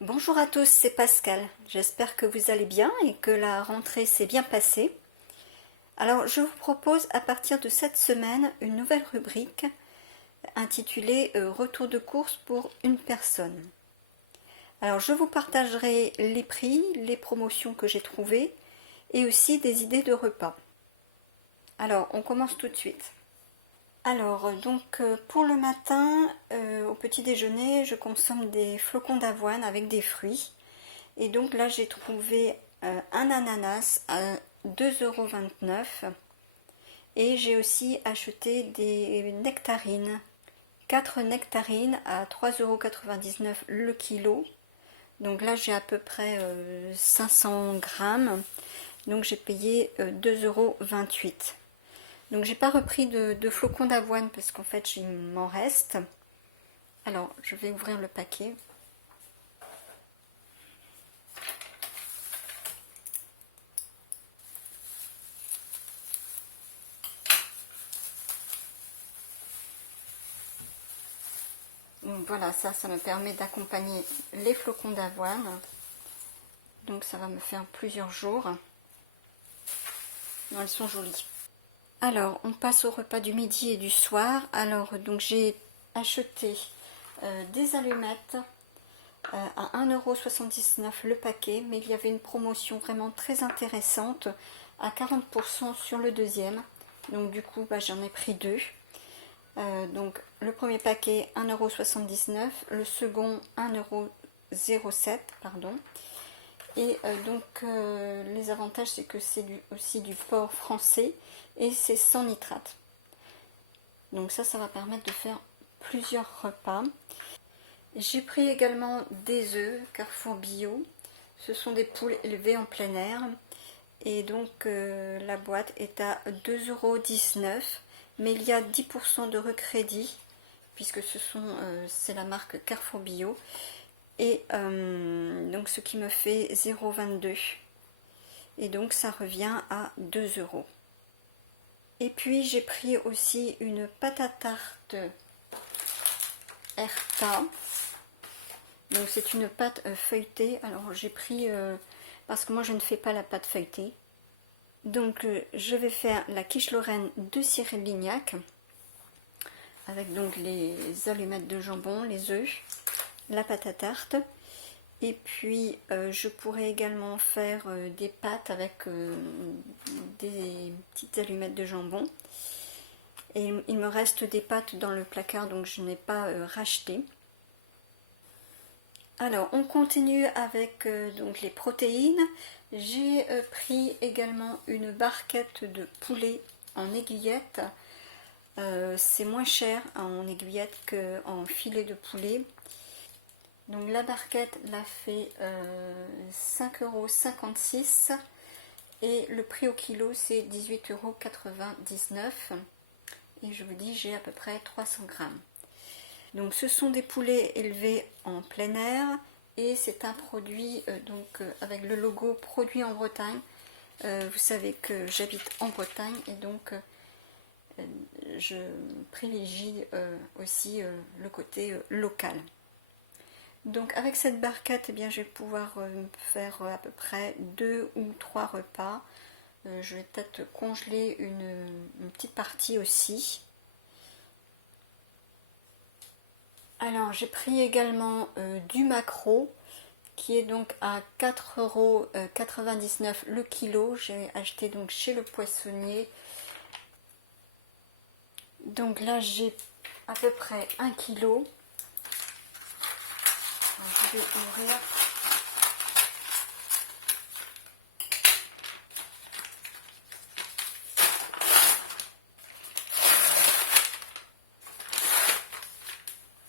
Bonjour à tous, c'est Pascal. J'espère que vous allez bien et que la rentrée s'est bien passée. Alors, je vous propose à partir de cette semaine une nouvelle rubrique intitulée Retour de course pour une personne. Alors, je vous partagerai les prix, les promotions que j'ai trouvées et aussi des idées de repas. Alors, on commence tout de suite. Alors, pour le matin, au petit déjeuner, je consomme des flocons d'avoine avec des fruits. Et donc là, j'ai trouvé un ananas à 2,29 € et j'ai aussi acheté des nectarines. 4 nectarines à 3,99 € le kilo. Donc là, j'ai à peu près 500 grammes. Donc j'ai payé 2,28 €. Donc j'ai pas repris de flocons d'avoine parce qu'en fait, il m'en reste. Alors, je vais ouvrir le paquet. Donc voilà, ça me permet d'accompagner les flocons d'avoine. Donc ça va me faire plusieurs jours. Elles sont jolies. Alors, on passe au repas du midi et du soir. Alors, donc j'ai acheté des allumettes à 1,79 € le paquet, mais il y avait une promotion vraiment très intéressante à 40% sur le deuxième. Donc du coup, j'en ai pris deux. Donc le premier paquet 1,79 €, le second 1,07 €, pardon. Et les avantages, c'est que c'est aussi du porc français et c'est sans nitrate. Donc ça va permettre de faire plusieurs repas. J'ai pris également des œufs Carrefour Bio. Ce sont des poules élevées en plein air. Et donc la boîte est à 2,19 €, mais il y a 10% de recrédit puisque c'est la marque Carrefour Bio. Et donc ce qui me fait 0,22 €. Et donc ça revient à 2 €. Et puis j'ai pris aussi une pâte à tarte Erta. Donc c'est une pâte feuilletée. Alors j'ai pris parce que moi je ne fais pas la pâte feuilletée. Donc je vais faire la quiche Lorraine de Cyril Lignac avec donc les allumettes de jambon, les œufs, la pâte à tarte. Et puis je pourrais également faire des pâtes avec des petites allumettes de jambon. Et il me reste des pâtes dans le placard, donc je n'ai pas racheté. Alors on continue avec donc les protéines. J'ai pris également une barquette de poulet en aiguillette. C'est moins cher en aiguillette qu'en filet de poulet. Donc la barquette l'a fait 5,56 € et le prix au kilo c'est 18,99 €. Et je vous dis, j'ai à peu près 300 grammes. Donc ce sont des poulets élevés en plein air et c'est un produit avec le logo produit en Bretagne. Vous savez que j'habite en Bretagne et donc je privilégie aussi le côté local. Donc avec cette barquette, eh bien, je vais pouvoir faire à peu près 2 ou 3 repas. Je vais peut-être congeler une petite partie aussi. Alors j'ai pris également du maquereau qui est donc à 4,99 € le kilo. J'ai acheté donc chez le poissonnier. Donc là j'ai à peu près 1 kilo. Alors, je vais ouvrir.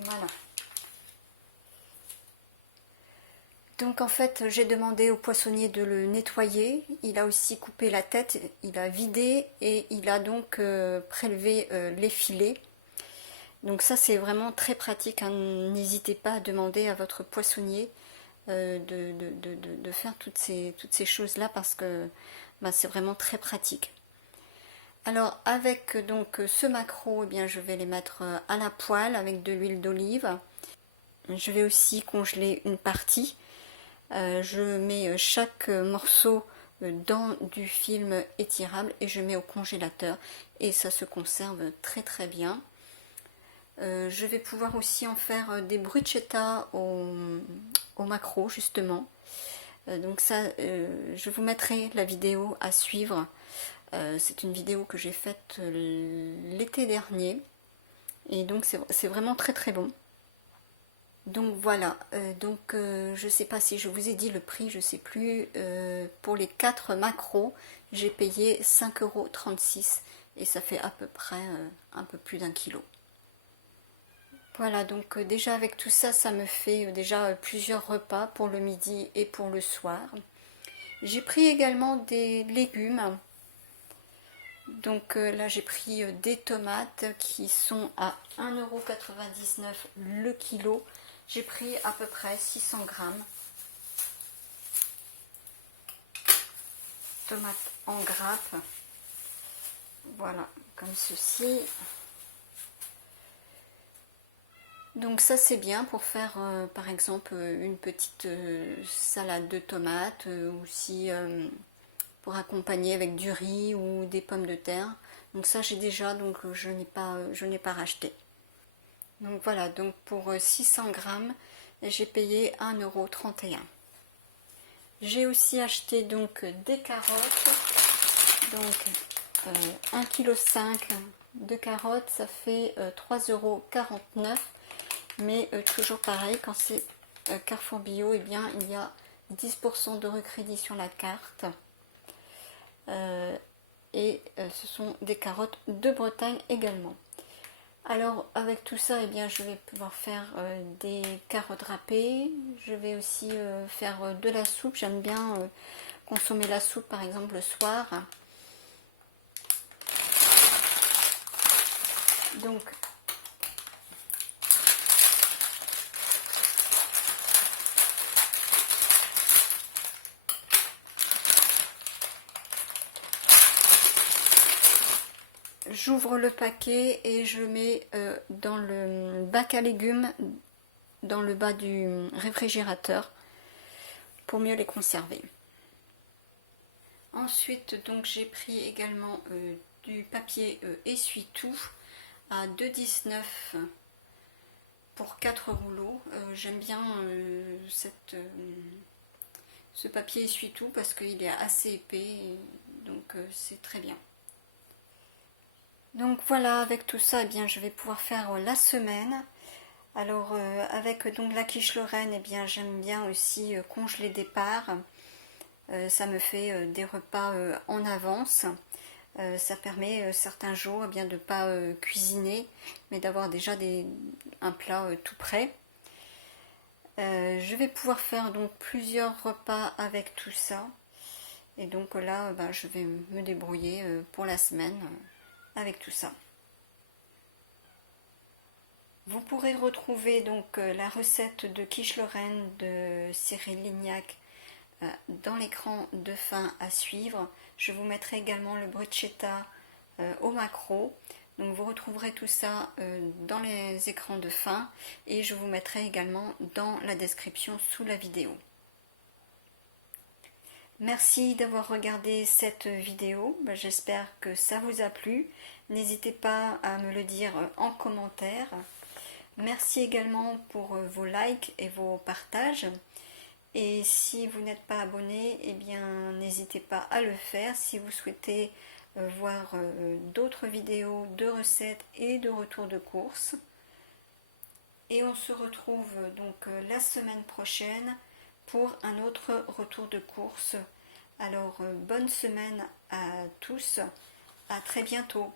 Voilà. Donc en fait, j'ai demandé au poissonnier de le nettoyer. Il a aussi coupé la tête, il a vidé et il a donc prélevé les filets. Donc ça, c'est vraiment très pratique, hein. N'hésitez pas à demander à votre poissonnier de faire toutes ces choses-là parce que c'est vraiment très pratique. Alors avec donc ce maquereau, eh bien, je vais les mettre à la poêle avec de l'huile d'olive. je vais aussi congeler une partie. Je mets chaque morceau dans du film étirable et je mets au congélateur et ça se conserve très très bien. Je vais pouvoir aussi en faire des bruschetta au maquereau justement. Donc ça, je vous mettrai la vidéo à suivre. C'est une vidéo que j'ai faite l'été dernier et donc c'est vraiment très très bon. Donc voilà, je sais pas si je vous ai dit le prix, je sais plus. Pour les 4 maquereaux, j'ai payé 5,36 € et ça fait à peu près un peu plus d'1 kilo. Voilà, donc déjà avec tout ça, ça me fait déjà plusieurs repas pour le midi et pour le soir. J'ai pris également des légumes. Donc là j'ai pris des tomates qui sont à 1,99 € le kilo. J'ai pris à peu près 600 grammes. Tomates en grappe. Voilà, comme ceci. Donc ça c'est bien pour faire par exemple une petite salade de tomates ou si pour accompagner avec du riz ou des pommes de terre. Donc ça j'ai déjà, donc je n'ai pas racheté. Donc voilà, donc pour 600 grammes, j'ai payé 1,31 €. J'ai aussi acheté donc des carottes, donc 1,5 kg de carottes, ça fait 3,49 €. Mais toujours pareil, quand c'est Carrefour Bio, eh bien, il y a 10% de recrédit sur la carte. Ce sont des carottes de Bretagne également. Alors avec tout ça, eh bien, je vais pouvoir faire des carottes râpées. Je vais aussi faire de la soupe. J'aime bien consommer la soupe par exemple le soir. Donc j'ouvre le paquet et je mets dans le bac à légumes, dans le bas du réfrigérateur, pour mieux les conserver. Ensuite, donc j'ai pris également du papier essuie-tout à 2,19 € pour 4 rouleaux. J'aime bien ce papier essuie-tout parce qu'il est assez épais, donc c'est très bien. Donc voilà, avec tout ça, eh bien, je vais pouvoir faire la semaine. Alors avec donc la quiche Lorraine, eh bien, j'aime bien aussi congeler des parts. Ça me fait des repas en avance. Ça permet certains jours eh bien, de ne pas cuisiner, mais d'avoir déjà un plat tout prêt. Je vais pouvoir faire donc plusieurs repas avec tout ça. Et donc là, je vais me débrouiller pour la semaine avec tout ça. Vous pourrez retrouver donc la recette de quiche Lorraine de Cyril Lignac dans l'écran de fin à suivre. Je vous mettrai également le bruschetta au maquereau. Donc vous retrouverez tout ça dans les écrans de fin et je vous mettrai également dans la description sous la vidéo. Merci d'avoir regardé cette vidéo, j'espère que ça vous a plu. N'hésitez pas à me le dire en commentaire. Merci également pour vos likes et vos partages. Et si vous n'êtes pas abonné, eh bien n'hésitez pas à le faire si vous souhaitez voir d'autres vidéos de recettes et de retours de courses. Et on se retrouve donc la semaine prochaine pour un autre retour de course. Alors bonne semaine à tous, à très bientôt.